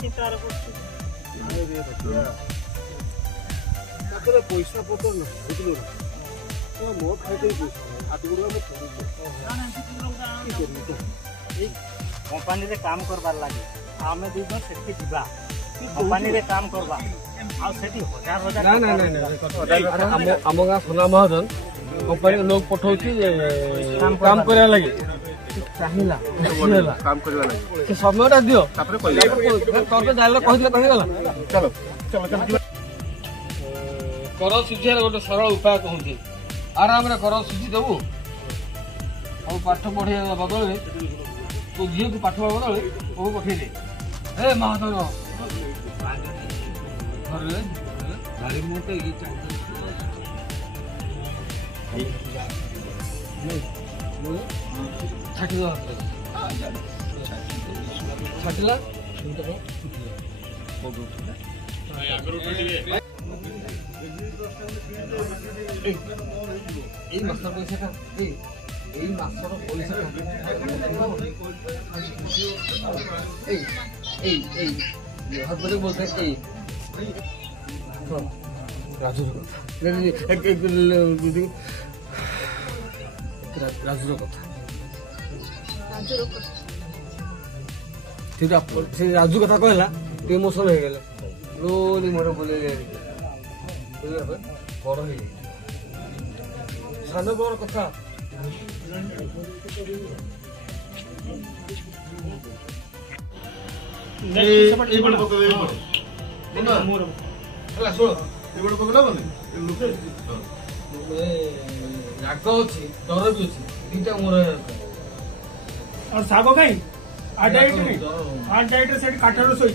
चिंतार पड़ती अरे बतिया ताकरे पैसा पत्र ना बुझलो ना तो मो खाइते पैसा हाथ गुड़ा में पड़ी कंपनी रे काम करबार लागे आमे दुई जन सेठी जिबा कंपनी रे काम करबा आ सेठी हजार हजार ना ना ना अरे हम गाँ सोना महाजन कंपनी लोग पठौची काम करे लगे चाहिला काम करे लगे से समयटा दियो तापर कहले तोर पे जाइले कहिले कहि गला चलो चलो चलो कर सिझियार गोटे सरल उपाय कहूँ आराम रे कर सिझी देबू और पाठ पढ़े बदले तो झील को पाठ बदले वो पठे दे ए महाजन गाड़ी में तो ये থাকিলা এই মাছৰ পইচাটা এই মাছৰ পইচাটা এই হাত বলে বলতে এই রাজুর রাজুর কথা से राजू कथा कहला इमोशनल हो गले रोली मोर बोले बड़ हो सान बड़ कथा राग अच्छी डर भी अच्छी दीटा मोर और सागो कहीं आडाइट नहीं आडाइट सेट काठर सोई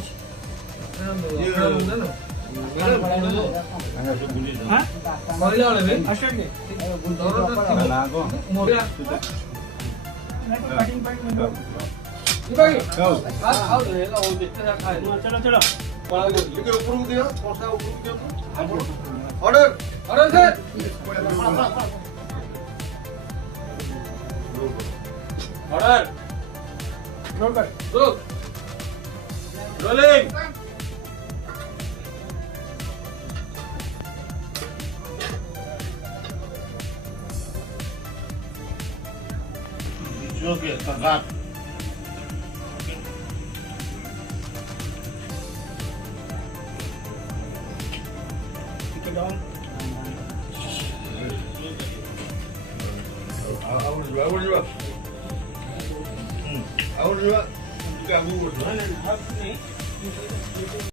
हां कहले वाले बे अशट के नागो मोरिया कटिंग पॉइंट में भाई आओ रे आओ देखते जा खाए चलो चलो लेके ऊपर को दियो पोसा ऊपर को दियो order order sir order roll कर रोल रोलिंग जो भी सरकार डाउन ahora